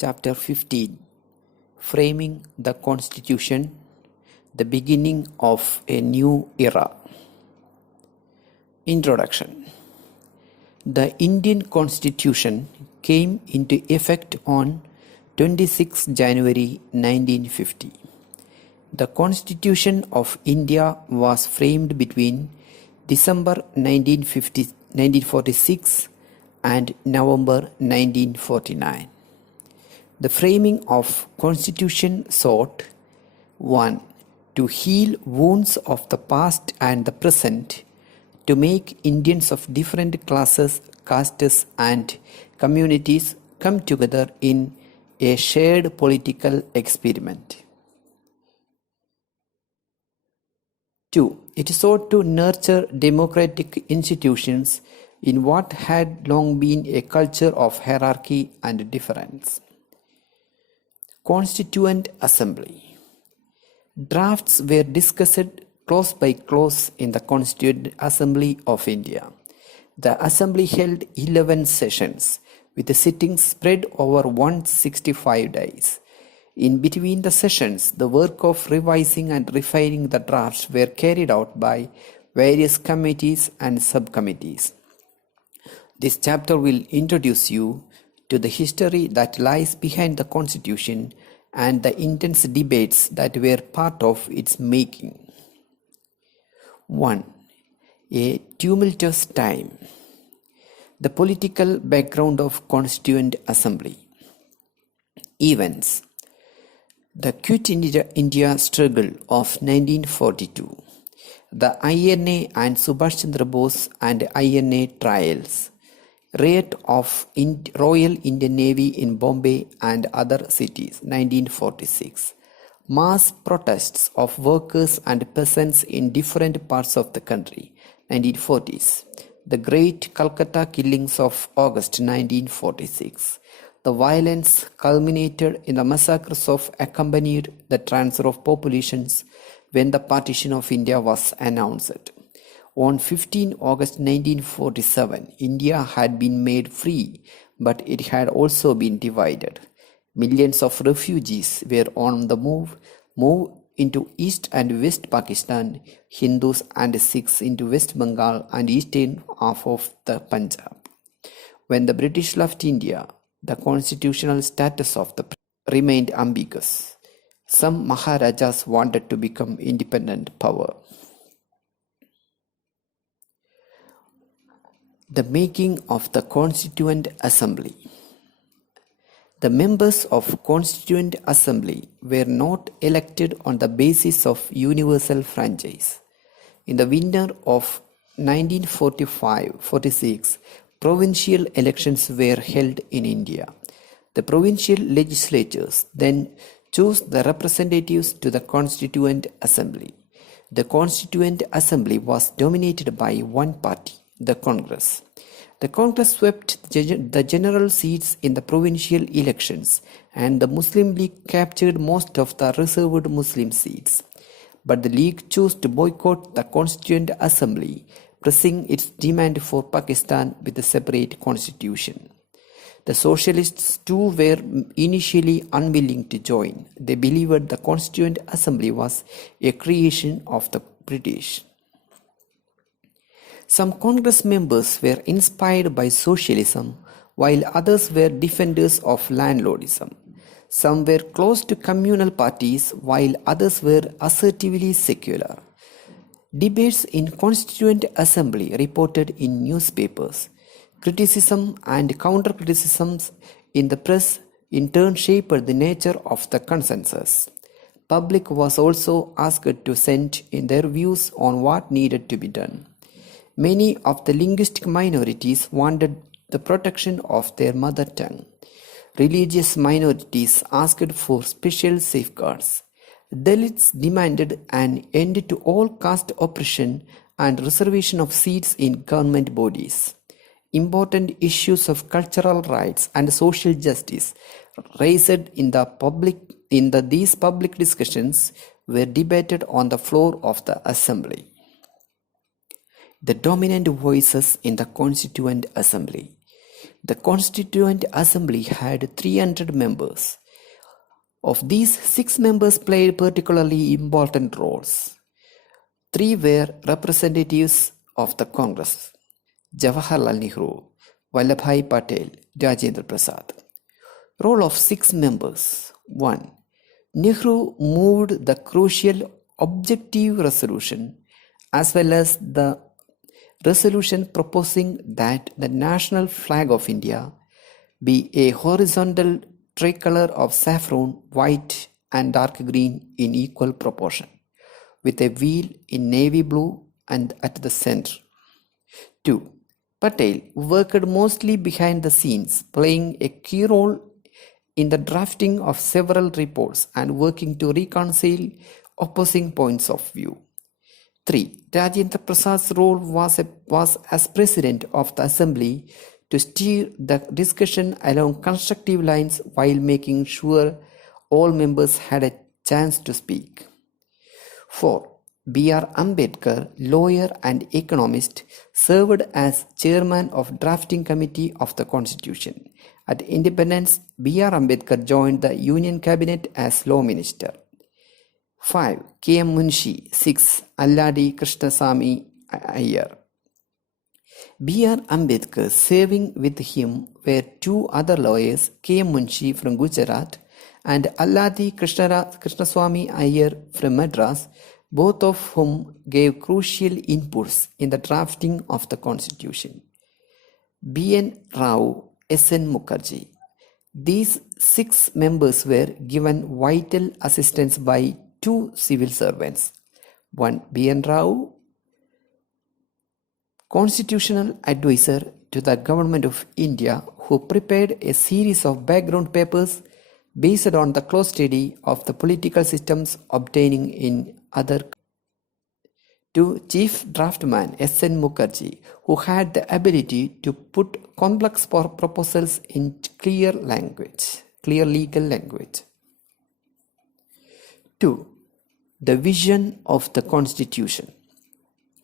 Chapter 15 Framing the Constitution, the Beginning of a New Era. Introduction. The Indian Constitution came into effect on 26 January 1950. The Constitution of India was framed between December 1946 and November 1949. The framing of Constitution sought 1. To heal wounds of the past and the present, to make Indians of different classes, castes and communities come together in a shared political experiment. 2. It sought to nurture democratic institutions in what had long been a culture of hierarchy and difference. Constituent Assembly. Drafts were discussed clause by clause in the Constituent Assembly of India. The Assembly held 11 sessions, with the sittings spread over 165 days. In between the sessions, the work of revising and refining the drafts were carried out by various committees and subcommittees. This chapter will introduce you to the history that lies behind the Constitution and the intense debates that were part of its making. 1. A tumultuous time. The political background of Constituent Assembly. Events. The Quit India struggle of 1942. The INA and Subhash Chandra Bose and INA trials. Riot of Royal Indian Navy in Bombay and other cities, 1946. Mass protests of workers and peasants in different parts of the country, 1940s. The Great Calcutta killings of August 1946. The violence culminated in the massacres of accompanied the transfer of populations when the partition of India was announced. On 15 August 1947, India had been made free, but it had also been divided. Millions of refugees were on the move into East and West Pakistan, Hindus and Sikhs into West Bengal and eastern half of the Punjab. When the British left India, the constitutional status of the remained ambiguous. Some Maharajas wanted to become independent power. The making of the Constituent Assembly. The members of Constituent Assembly were not elected on the basis of universal franchise. In the winter of 1945-46, provincial elections were held in India. The provincial legislatures then chose the representatives to the Constituent Assembly. The Constituent Assembly was dominated by one party, the Congress. The Congress swept the general seats in the provincial elections, and the Muslim League captured most of the reserved Muslim seats. But the League chose to boycott the Constituent Assembly, pressing its demand for Pakistan with a separate constitution. The socialists too were initially unwilling to join. They believed the Constituent Assembly was a creation of the British. Some Congress members were inspired by socialism, while others were defenders of landlordism. Some were close to communal parties, while others were assertively secular. Debates in Constituent Assembly reported in newspapers. Criticism and counter-criticisms in the press in turn shaped the nature of the consensus. Public was also asked to send in their views on what needed to be done. Many of the linguistic minorities wanted the protection of their mother tongue. Religious minorities asked for special safeguards. Dalits demanded an end to all caste oppression and reservation of seats in government bodies. Important issues of cultural rights and social justice raised in these public discussions were debated on the floor of the Assembly. The dominant voices in the Constituent Assembly. The Constituent Assembly had 300 members. Of these, 6 members played particularly important roles. 3 were representatives of the Congress: Jawaharlal Nehru, Vallabhbhai Patel, Rajendra Prasad. Role of 6 members: 1. Nehru moved the crucial objective resolution as well as the resolution proposing that the national flag of India be a horizontal tricolor of saffron, white and dark green in equal proportion, with a wheel in navy blue and at the center. 2. Patel worked mostly behind the scenes, playing a key role in the drafting of several reports and working to reconcile opposing points of view. 3. Rajendra Prasad's role was as president of the assembly to steer the discussion along constructive lines while making sure all members had a chance to speak. 4. B.R. Ambedkar, lawyer and economist, served as chairman of drafting committee of the Constitution. At independence, B.R. Ambedkar joined the Union cabinet as law minister. 5. K.M. Munshi. 6. Alladi Krishnasamy Iyer. B.R. Ambedkar, serving with him were 2 other lawyers, K.M. Munshi from Gujarat and Alladi Krishnaswamy Iyer from Madras, both of whom gave crucial inputs in the drafting of the Constitution. B.N. Rao, S.N. Mukherjee. These 6 members were given vital assistance by 2 civil servants. 1. B.N. Rao, constitutional advisor to the Government of India, who prepared a series of background papers based on the close study of the political systems obtaining in other countries. 2. Chief Draftman S.N. Mukherjee, who had the ability to put complex proposals in clear legal language. 2. The vision of the Constitution.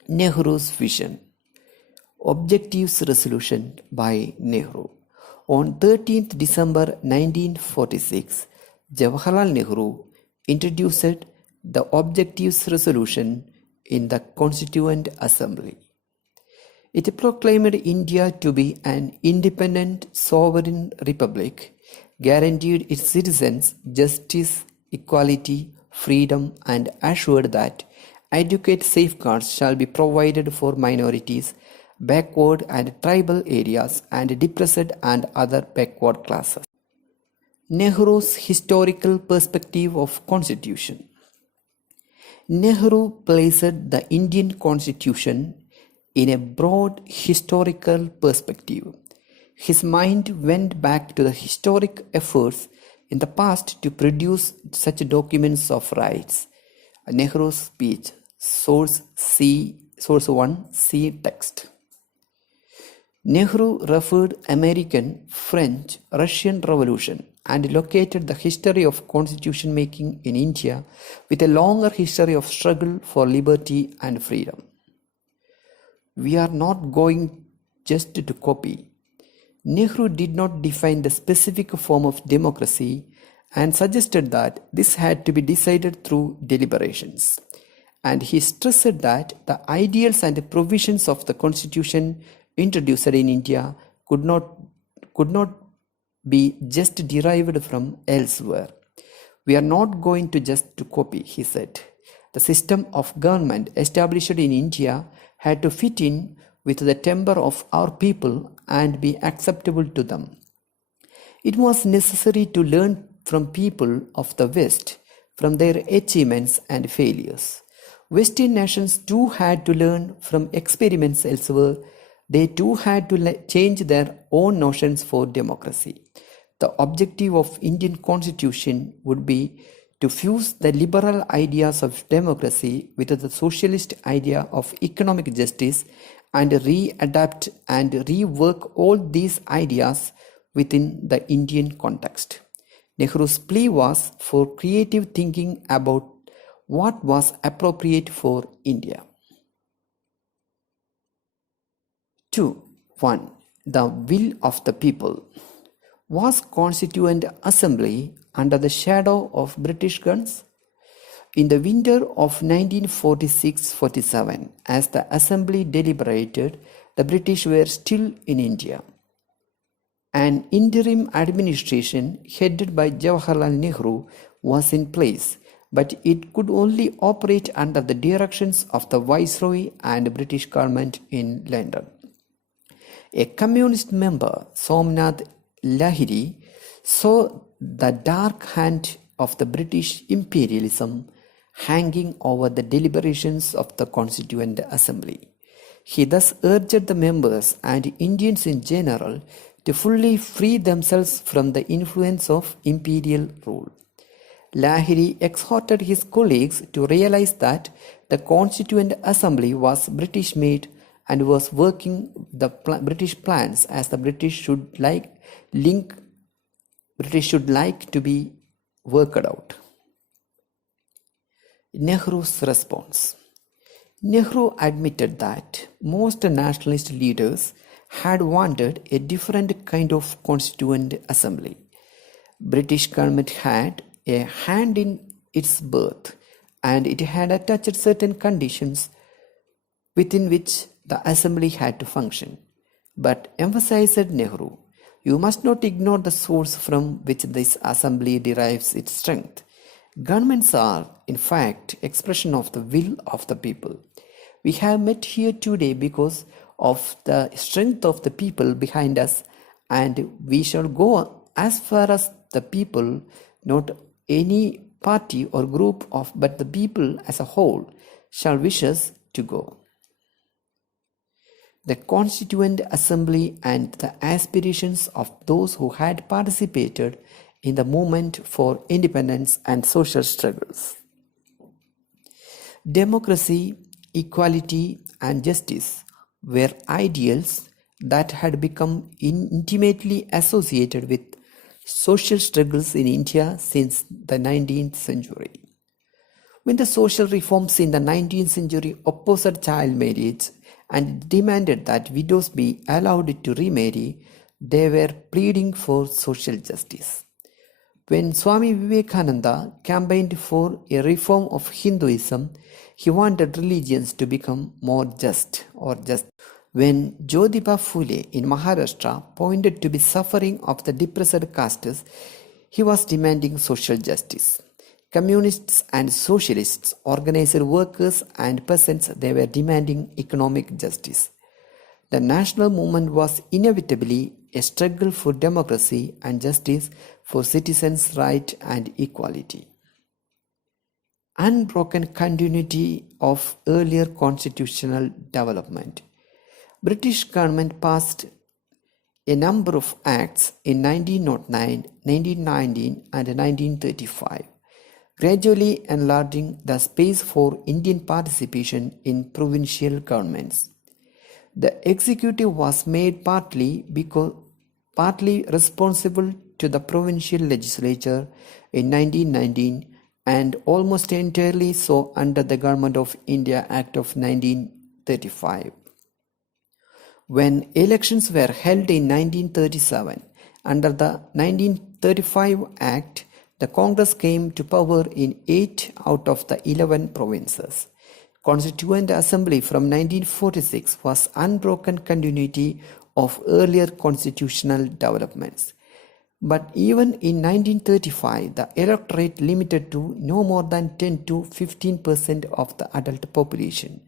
Nehru's vision. Objectives resolution by Nehru. On 13th December 1946, Jawaharlal Nehru introduced the Objectives resolution in the Constituent Assembly. It proclaimed India to be an independent, sovereign republic, guaranteed its citizens justice, equality, freedom, and assured that adequate safeguards shall be provided for minorities, backward and tribal areas, and depressed and other backward classes. Nehru's historical perspective of Constitution. Nehru placed the Indian Constitution in a broad historical perspective. His mind went back to the historic efforts in the past to produce such documents of rights. Nehru's speech, source 1, see text. Nehru referred American, French, Russian Revolution and located the history of constitution making in India with a longer history of struggle for liberty and freedom. We are not going just to copy. Nehru did not define the specific form of democracy and suggested that this had to be decided through deliberations. And he stressed that the ideals and provisions of the constitution introduced in India could not be just derived from elsewhere. We are not going to just to copy, he said. The system of government established in India had to fit in with the temper of our people and be acceptable to them. It was necessary to learn from people of the West, from their achievements and failures. Western nations too had to learn from experiments elsewhere. They too had to change their own notions for democracy. The objective of Indian Constitution would be to fuse the liberal ideas of democracy with the socialist idea of economic justice and readapt and rework all these ideas within the Indian context. Nehru's plea was for creative thinking about what was appropriate for India. 2. 1. the will of the people. Was Constituent Assembly under the shadow of British guns? In the winter of 1946-47, as the Assembly deliberated, the British were still in India. An interim administration headed by Jawaharlal Nehru was in place, but it could only operate under the directions of the Viceroy and British government in London. A communist member, Somnath Lahiri, saw the dark hand of the British imperialism hanging over the deliberations of the Constituent Assembly. He thus urged the members and Indians in general to fully free themselves from the influence of imperial rule. Lahiri exhorted his colleagues to realize that the Constituent Assembly was British-made and was working the British plans as the British should like to be worked out. Nehru's response. Nehru admitted that most nationalist leaders had wanted a different kind of Constituent Assembly. British government had a hand in its birth, and it had attached certain conditions within which the assembly had to function. But emphasized Nehru, you must not ignore the source from which this assembly derives its strength. Governments are, in fact, expression of the will of the people. We have met here today because of the strength of the people behind us, and we shall go as far as the people, not any party or group but the people as a whole shall wish us to go. The Constituent Assembly and the aspirations of those who had participated in the movement for independence and social struggles. Democracy, equality, and justice were ideals that had become intimately associated with social struggles in India since the 19th century. When the social reforms in the 19th century opposed child marriage and demanded that widows be allowed to remarry, they were pleading for social justice. When Swami Vivekananda campaigned for a reform of Hinduism, he wanted religions to become more just. When Jyotiba Phule in Maharashtra pointed to the suffering of the depressed castes, he was demanding social justice. Communists and socialists organized workers and peasants. They were demanding economic justice. The national movement was inevitably a struggle for democracy and justice, for citizens' rights and equality. Unbroken continuity of earlier constitutional development. British government passed a number of acts in 1909, 1919 and 1935, gradually enlarging the space for Indian participation in provincial governments. The executive was made partly responsible to the provincial legislature in 1919 and almost entirely so under the Government of India Act of 1935. When elections were held in 1937, under the 1935 Act, the Congress came to power in 8 out of the 11 provinces. Constituent Assembly from 1946 was unbroken continuity of earlier constitutional developments. But even in 1935, the electorate limited to no more than 10 to 15% of the adult population.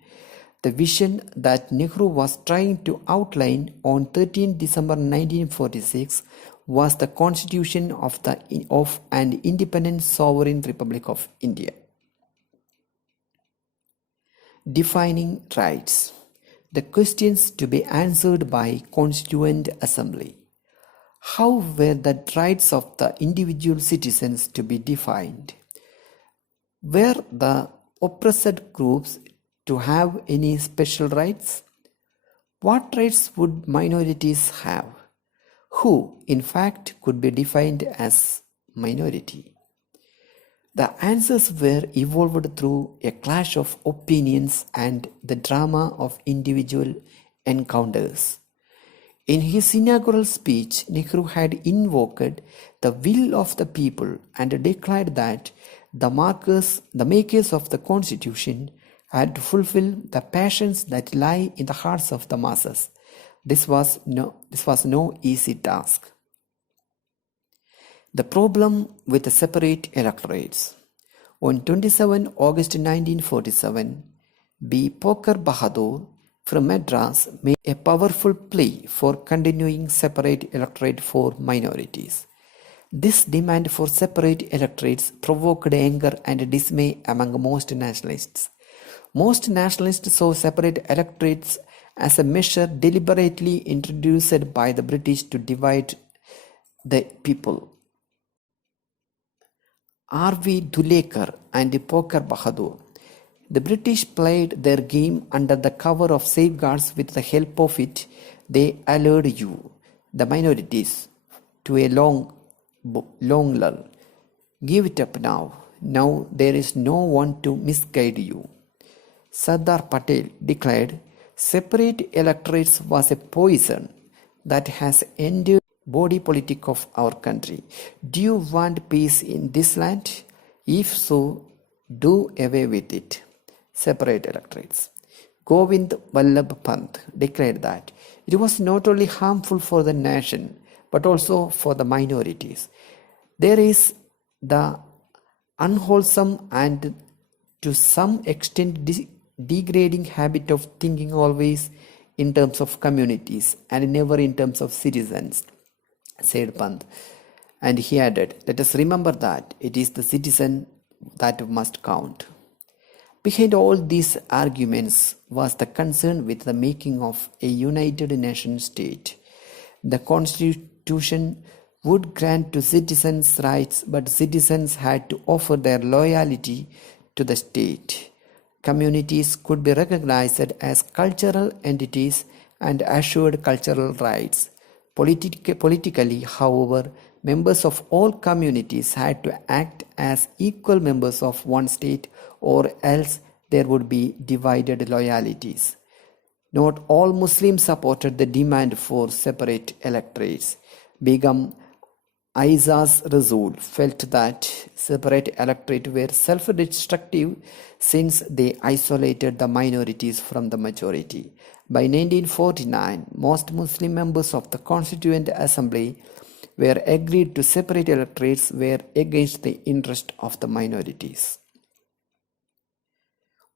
The vision that Nehru was trying to outline on 13 December 1946 was the constitution of an independent sovereign Republic of India. Defining rights. The questions to be answered by Constituent Assembly. How were the rights of the individual citizens to be defined? Were the oppressed groups to have any special rights? What rights would minorities have? Who, in fact, could be defined as minority? The answers were evolved through a clash of opinions and the drama of individual encounters. In his inaugural speech, Nehru had invoked the will of the people and declared that the makers of the Constitution had to fulfill the passions that lie in the hearts of the masses. This was no easy task. The problem with the separate electorates. On 27 August 1947, B. Poker Bahadur from Madras made a powerful plea for continuing separate electorate for minorities. This demand for separate electorates provoked anger and dismay among most nationalists. Most nationalists saw separate electorates as a measure deliberately introduced by the British to divide the people. R.V. Dhulekar and Poker Bahadur. The British played their game under the cover of safeguards. With the help of it, they allured you, the minorities, to a long lull. Give it up now. Now there is no one to misguide you. Sardar Patel declared, separate electorates was a poison that has entered the body politic of our country. Do you want peace in this land? If so, do away with it. Separate electorates. Govind Vallabh Pant declared that it was not only harmful for the nation but also for the minorities. There is the unwholesome and to some extent degrading habit of thinking always in terms of communities and never in terms of citizens, said Pant. And he added, let us remember that it is the citizen that must count. Behind all these arguments was the concern with the making of a united nation state. The Constitution would grant to citizens rights, but citizens had to offer their loyalty to the state. Communities could be recognized as cultural entities and assured cultural rights. Politically, however, members of all communities had to act as equal members of one state, or else there would be divided loyalties. Not all Muslims supported the demand for separate electorates. Begum Aiza's Rasool felt that separate electorates were self-destructive since they isolated the minorities from the majority. By 1949, most Muslim members of the Constituent Assembly were agreed to separate electorates were against the interest of the minorities.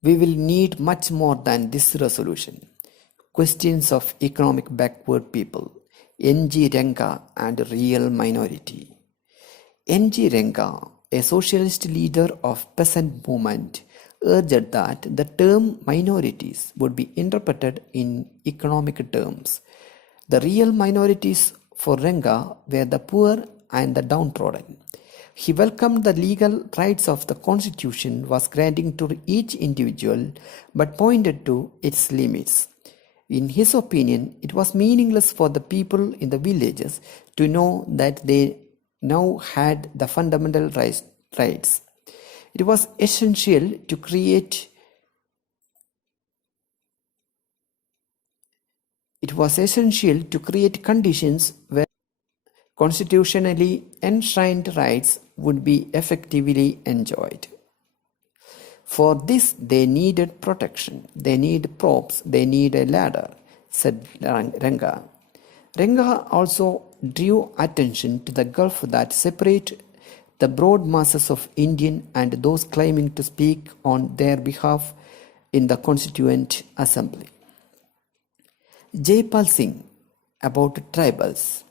We will need much more than this resolution. Questions of economic backward people, N.G. Renga and real minority. N.G. Renga, a socialist leader of peasant movement, urged that the term minorities would be interpreted in economic terms. The real minorities for Renga were the poor and the downtrodden. He welcomed the legal rights of the Constitution was granting to each individual, but pointed to its limits. In his opinion, it was meaningless for the people in the villages to know that they now had the fundamental rights. It was essential to create conditions where constitutionally enshrined rights would be effectively enjoyed. For this, they needed protection, they need props, they need a ladder, said Renga. Renga also drew attention to the gulf that separated the broad masses of Indian and those claiming to speak on their behalf in the Constituent Assembly. Jaipal Singh about tribals.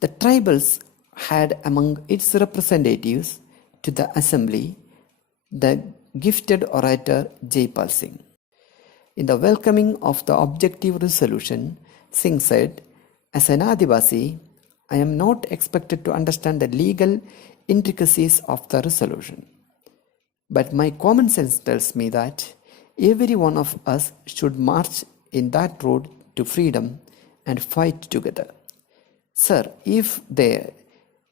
The tribals had among its representatives to the assembly the gifted orator Jaipal Singh. In the welcoming of the objective resolution, Singh said, as an Adivasi, I am not expected to understand the legal intricacies of the resolution. But my common sense tells me that every one of us should march in that road to freedom and fight together. Sir, if there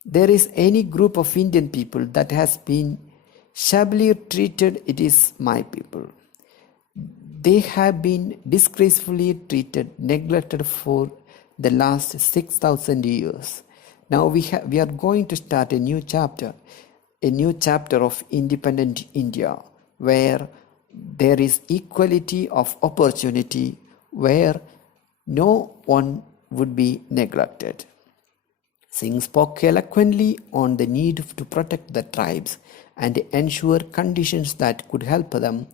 is any group of Indian people that has been shabbily treated, it is my people. They have been disgracefully treated, neglected for the last 6,000 years. Now we are going to start a new chapter of independent India, where there is equality of opportunity, where no one would be neglected. Singh spoke eloquently on the need to protect the tribes and ensure conditions that could help them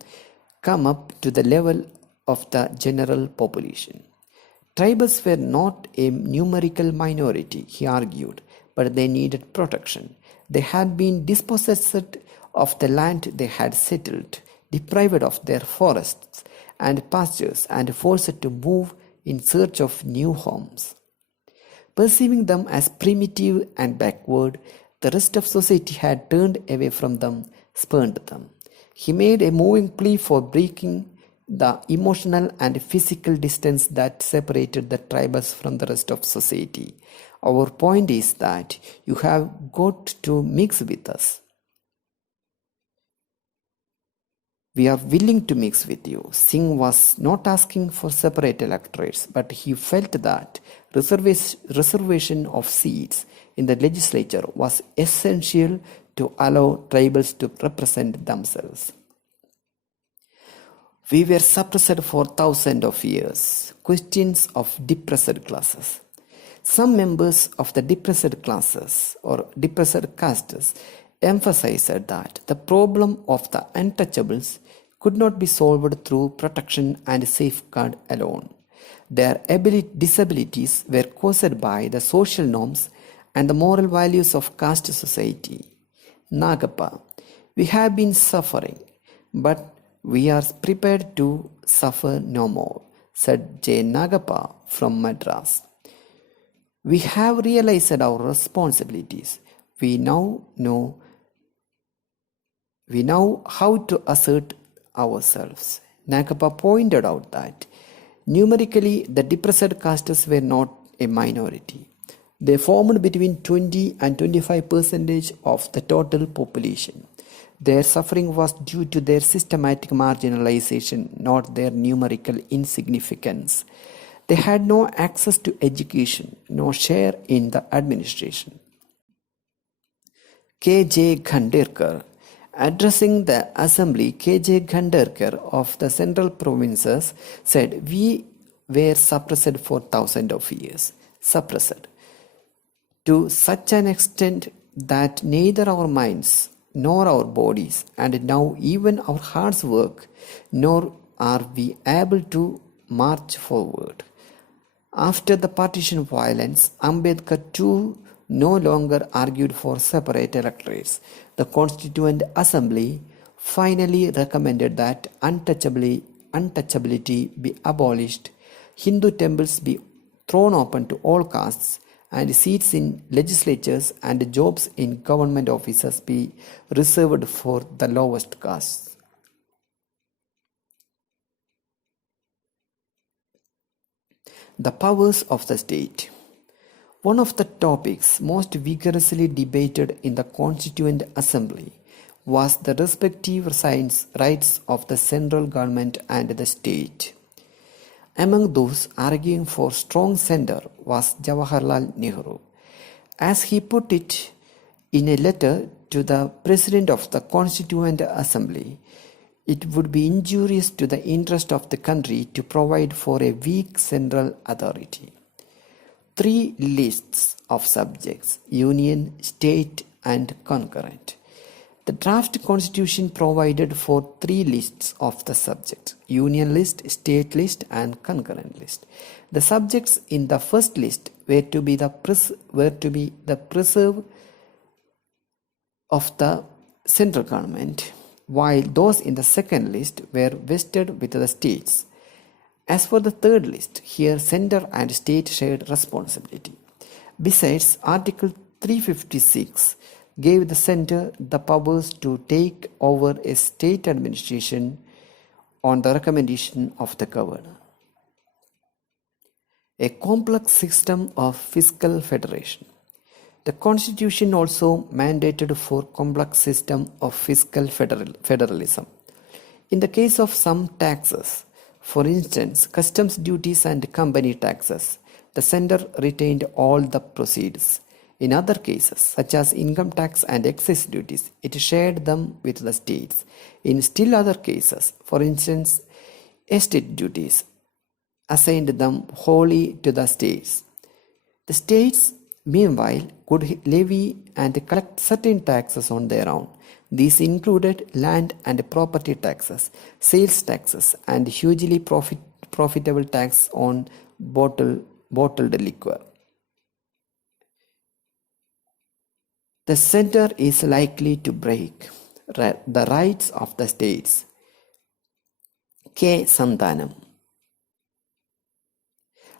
come up to the level of the general population. Tribals were not a numerical minority, he argued, but they needed protection. They had been dispossessed of the land they had settled, deprived of their forests and pastures, and forced to move in search of new homes. Perceiving them as primitive and backward, the rest of society had turned away from them, spurned them. He made a moving plea for breaking the emotional and physical distance that separated the tribes from the rest of society. Our point is that you have got to mix with us. We are willing to mix with you. Singh was not asking for separate electorates, but he felt that reservation of seats in the legislature was essential to allow tribals to represent themselves. We were suppressed for thousands of years. Questions of depressed classes. Some members of the depressed classes or depressed castes emphasized that the problem of the untouchables could not be solved through protection and safeguard alone. Their disabilities were caused by the social norms and the moral values of caste society. Nagappa, we have been suffering, but we are prepared to suffer no more, said J. Nagappa from Madras. We have realized our responsibilities. We now know how to assert ourselves. Nagappa pointed out that numerically the depressed castes were not a minority. They formed between 20 and 25% of the total population. Their suffering was due to their systematic marginalization, not their numerical insignificance. They had no access to education, no share in the administration. K.J. Ghanderkar, addressing the assembly, K.J. Ghanderkar of the central provinces said, "We were suppressed for thousands of years, suppressed to such an extent that neither our minds nor our bodies, and now even our hearts work, nor are we able to march forward." After the partition violence, Ambedkar too no longer argued for separate electorates. The Constituent Assembly finally recommended that untouchability be abolished, Hindu temples be thrown open to all castes, and seats in legislatures and jobs in government offices be reserved for the lowest castes. The powers of the state. One of the topics most vigorously debated in the Constituent Assembly was the respective rights of the central government and the state. Among those arguing for strong center was Jawaharlal Nehru. As he put it in a letter to the President of the Constituent Assembly, it would be injurious to the interest of the country to provide for a weak central authority. 3 lists of subjects: union, state, and concurrent. The draft constitution provided for 3 lists of the subjects: union list, state list, and concurrent list. The subjects in the first list were to be the preserve of the central government, while those in the second list were vested with the states. As for the third list, here center and state shared responsibility. Besides, Article 356 gave the center the powers to take over a state administration on the recommendation of the governor. A complex system of fiscal federation. The Constitution also mandated for complex system of fiscal federalism. In the case of some taxes, for instance, customs duties and company taxes, the center retained all the proceeds. In other cases, such as income tax and excise duties, it shared them with the states. In still other cases, for instance, estate duties, assigned them wholly to the states. The states, meanwhile, could levy and collect certain taxes on their own. These included land and property taxes, sales taxes, and hugely profitable tax on bottled liquor. The center is likely to break the rights of the states. K. Santhanam.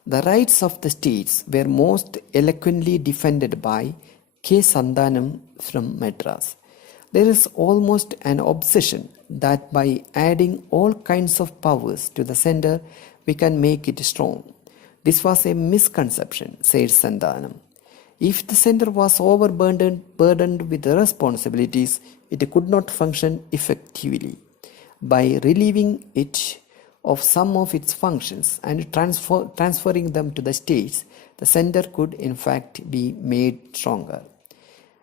The rights of the states were most eloquently defended by K. Santhanam from Madras. There is almost an obsession that by adding all kinds of powers to the center, we can make it strong. This was a misconception, said Santhanam. If the center was overburdened with responsibilities, it could not function effectively. By relieving it of some of its functions and transferring them to the states, the center could in fact be made stronger.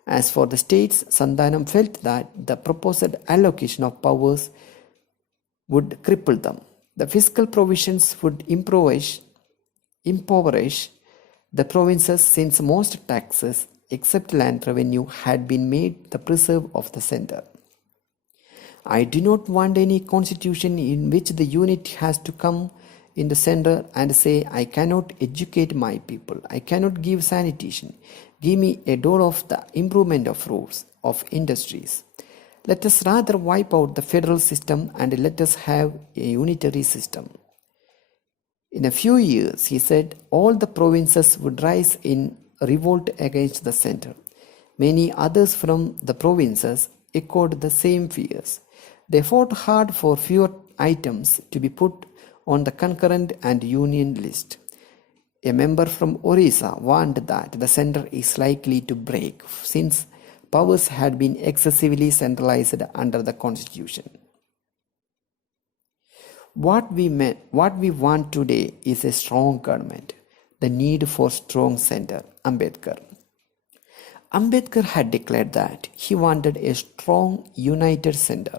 As for the states, Santhanam felt that the proposed allocation of powers would cripple them. The fiscal provisions would impoverish the provinces, since most taxes, except land revenue, had been made the preserve of the center. I do not want any constitution in which the unit has to come in the center and say, I cannot educate my people, I cannot give sanitation, give me a door of the improvement of roads, of industries. Let us rather wipe out the federal system and let us have a unitary system. In a few years, he said, all the provinces would rise in revolt against the center. Many others from the provinces echoed the same fears. They fought hard for fewer items to be put on the concurrent and union list. A member from Orissa warned that the center is likely to break since powers had been excessively centralized under the constitution. What we want today is a strong government, the need for strong center. Ambedkar had declared that he wanted a strong, united center,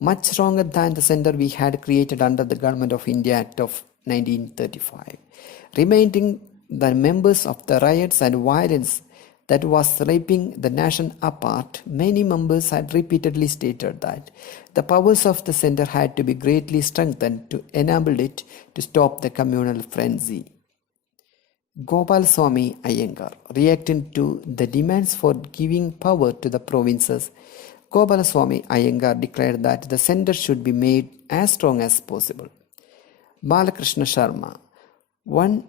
much stronger than the center we had created under the Government of India Act of 1935. Reminding the members of the riots and violence that was ripping the nation apart, many members had repeatedly stated that the powers of the center had to be greatly strengthened to enable it to stop the communal frenzy. Gopalswamy Iyengar, reacting to the demands for giving power to the provinces, Gopalswamy Iyengar declared that the center should be made as strong as possible. Balakrishna Sharma, one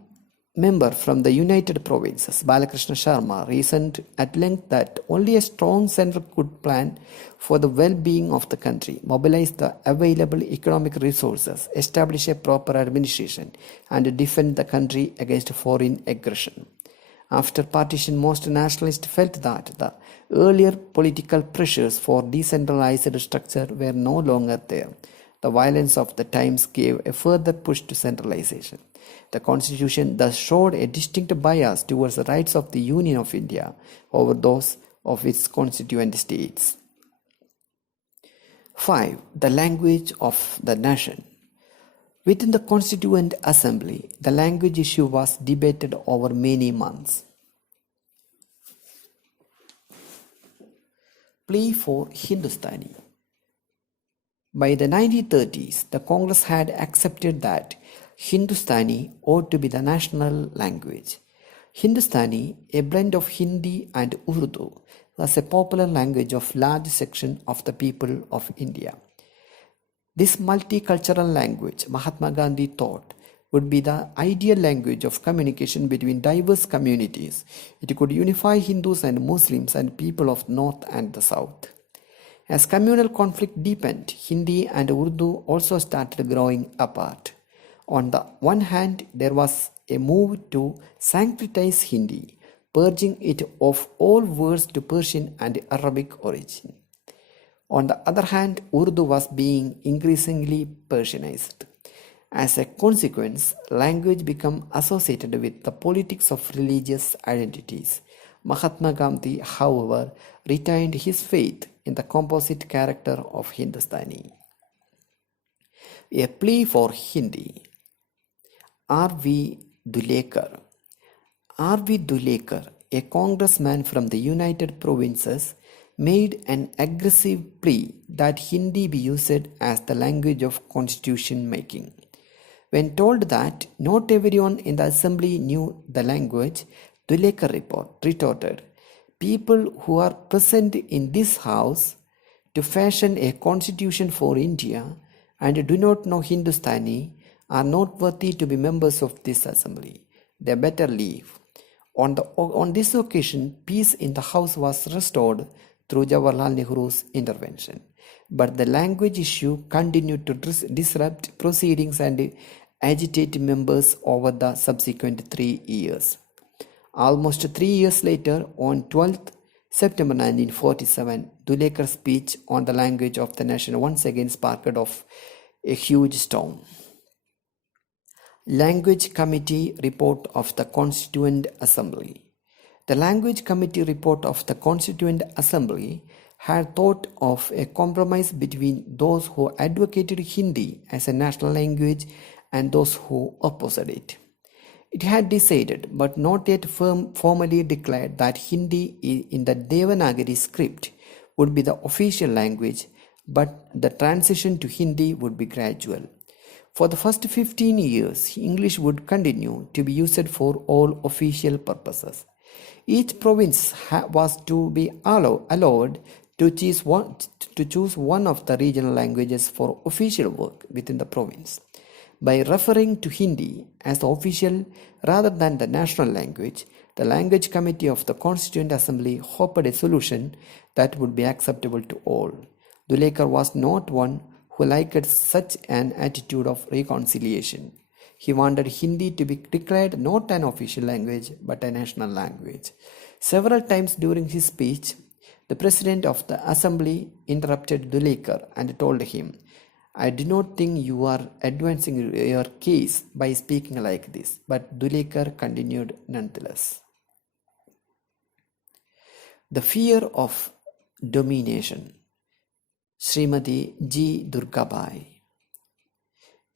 member from the United Provinces, Balakrishna Sharma, reasoned at length that only a strong center could plan for the well-being of the country, mobilize the available economic resources, establish a proper administration, and defend the country against foreign aggression. After partition, most nationalists felt that the earlier political pressures for decentralized structure were no longer there. The violence of the times gave a further push to centralization. The Constitution thus showed a distinct bias towards the rights of the Union of India over those of its constituent states. 5. The language of the nation. Within the Constituent Assembly, the language issue was debated over many months. Plea for Hindustani. By the 1930s, the Congress had accepted that Hindustani ought to be the national language. Hindustani, a blend of Hindi and Urdu, was a popular language of large section of the people of India. This multicultural language, Mahatma Gandhi thought, would be the ideal language of communication between diverse communities. It could unify Hindus and Muslims and people of North and the South. As communal conflict deepened, Hindi and Urdu also started growing apart. On the one hand, there was a move to sanctize Hindi, purging it of all words to Persian and Arabic origin. On the other hand, Urdu was being increasingly Persianized. As a consequence, language became associated with the politics of religious identities. Mahatma Gandhi, however, retained his faith in the composite character of Hindustani. A plea for Hindi. R.V. Dulekar. R.V. Dulekar, a congressman from the United Provinces, made an aggressive plea that Hindi be used as the language of constitution making. When told that not everyone in the assembly knew the language, Dulekar retorted, "People who are present in this house to fashion a constitution for India and do not know Hindustani are not worthy to be members of this assembly. They better leave." On this occasion, peace in the house was restored through Jawaharlal Nehru's intervention. But the language issue continued to disrupt proceedings and agitate members over the subsequent 3 years. Almost 3 years later, on 12th September 1947, Dulekar's speech on the language of the nation once again sparked off a huge storm. Language Committee Report of the Constituent Assembly. The Language Committee report of the Constituent Assembly had thought of a compromise between those who advocated Hindi as a national language and those who opposed it. It had decided, but not yet formally declared, that Hindi in the Devanagari script would be the official language, but the transition to Hindi would be gradual. For the first 15 years, English would continue to be used for all official purposes. Each province was to be allowed to choose one of the regional languages for official work within the province. By referring to Hindi as the official rather than the national language, the Language Committee of the Constituent Assembly hoped a solution that would be acceptable to all. Dulekar was not one who liked such an attitude of reconciliation. He wanted Hindi to be declared not an official language but a national language. Several times during his speech, the President of the Assembly interrupted Dulekar and told him, "I do not think you are advancing your case by speaking like this." But Dulekar continued nonetheless. The fear of domination. Srimati G. Durgabai.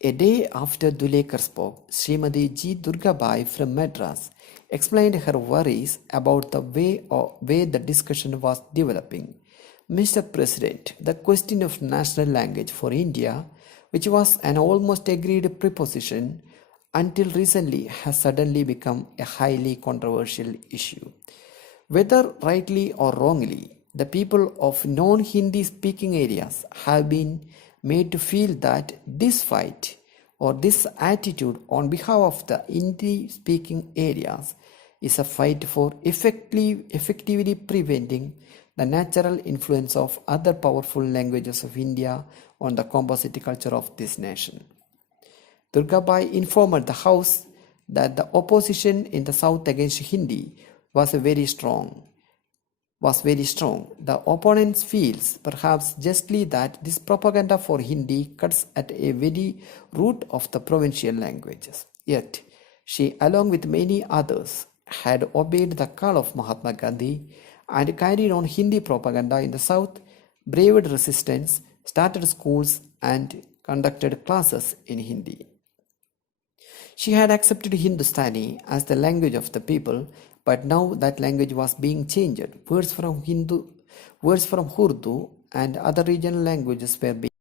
A day after Dulekar spoke, Srimati G. Durgabai from Madras explained her worries about the way the discussion was developing. "Mr. President, the question of national language for India, which was an almost agreed proposition until recently, has suddenly become a highly controversial issue. Whether rightly or wrongly, the people of non-Hindi speaking areas have been made to feel that this fight or this attitude on behalf of the Hindi speaking areas is a fight for effectively preventing the natural influence of other powerful languages of India on the composite culture of this nation." Durgabai informed the House that the opposition in the South against Hindi was very strong. The opponents feels, perhaps justly, that this propaganda for Hindi cuts at a very root of the provincial languages. Yet, she, along with many others, had obeyed the call of Mahatma Gandhi and carried on Hindi propaganda in the South, braved resistance, started schools and conducted classes in Hindi. She had accepted Hindustani as the language of the people, but now that language was being changed. Words from Urdu and other regional languages were being.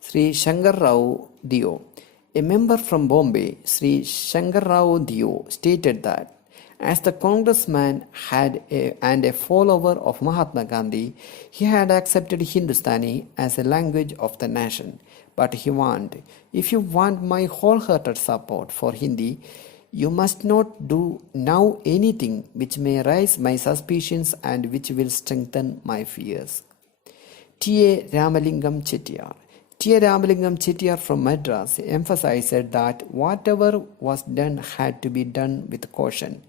Sri Shankar Rao Dio. A member from Bombay, Sri Shankar Rao Dio, stated that as the congressman and a follower of Mahatma Gandhi, he had accepted Hindustani as a language of the nation. But he warned, "If you want my wholehearted support for Hindi, you must not do now anything which may raise my suspicions and which will strengthen my fears." T.A. Ramalingam Chettiar. T.A. Ramalingam Chettiar from Madras emphasized that whatever was done had to be done with caution.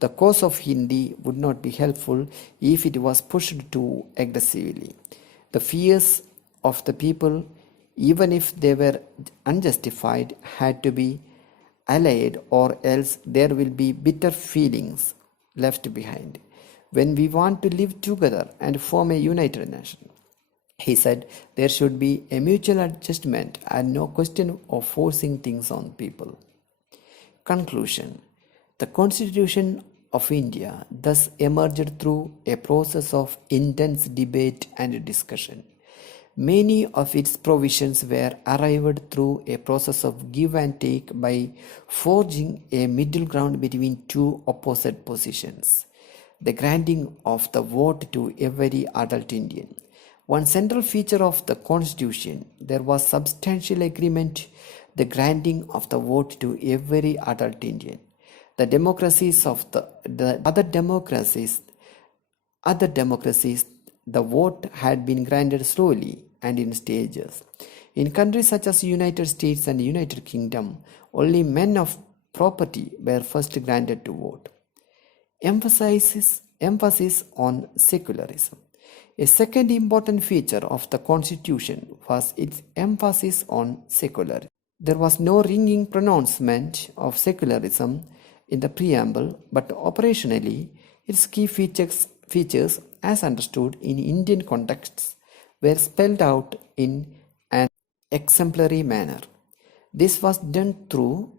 The cause of Hindi would not be helpful if it was pushed too aggressively. The fears of the people even if they were unjustified, had to be allayed, or else there will be bitter feelings left behind when we want to live together and form a united nation. He said there should be a mutual adjustment and no question of forcing things on people. Conclusion. The Constitution of India thus emerged through a process of intense debate and discussion. Many of its provisions were arrived through a process of give and take by forging a middle ground between two opposite positions. The granting of the vote to every adult Indian. One central feature of the Constitution, there was substantial agreement, the granting of the vote to every adult Indian. The democracies of the other democracies, the vote had been granted slowly and in stages. In countries such as United States and United Kingdom, only men of property were first granted to vote. Emphasis on secularism. A second important feature of the Constitution was its emphasis on secularism. There was no ringing pronouncement of secularism in the preamble, but operationally, its key features as understood in Indian contexts were spelled out in an exemplary manner. This was done through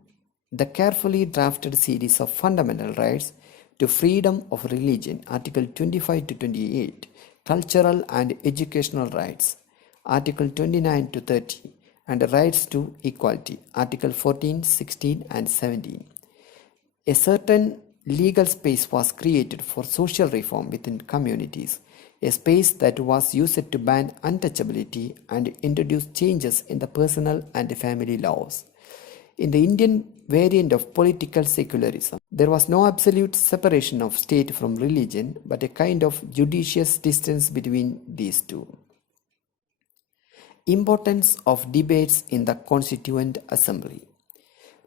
the carefully drafted series of fundamental rights to freedom of religion, Article 25 to 28, cultural and educational rights, Article 29 to 30, and rights to equality, Article 14, 16, and 17. A certain legal space was created for social reform within communities, a space that was used to ban untouchability and introduce changes in the personal and family laws. In the Indian variant of political secularism, there was no absolute separation of state from religion, but a kind of judicious distance between these two. Importance of debates in the Constituent Assembly.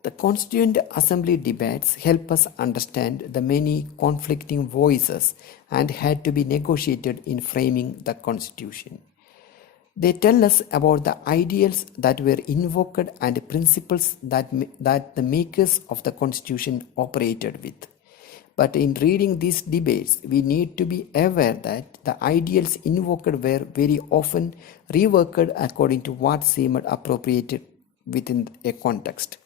The Constituent Assembly debates help us understand the many conflicting voices and had to be negotiated in framing the Constitution. They tell us about the ideals that were invoked and principles that the makers of the Constitution operated with. But in reading these debates, we need to be aware that the ideals invoked were very often reworked according to what seemed appropriate within a context.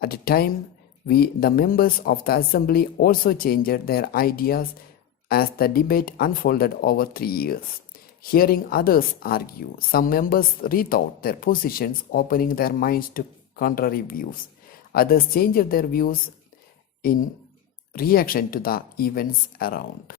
At the time, the members of the assembly also changed their ideas as the debate unfolded over 3 years. Hearing others argue, some members rethought their positions, opening their minds to contrary views. Others changed their views in reaction to the events around.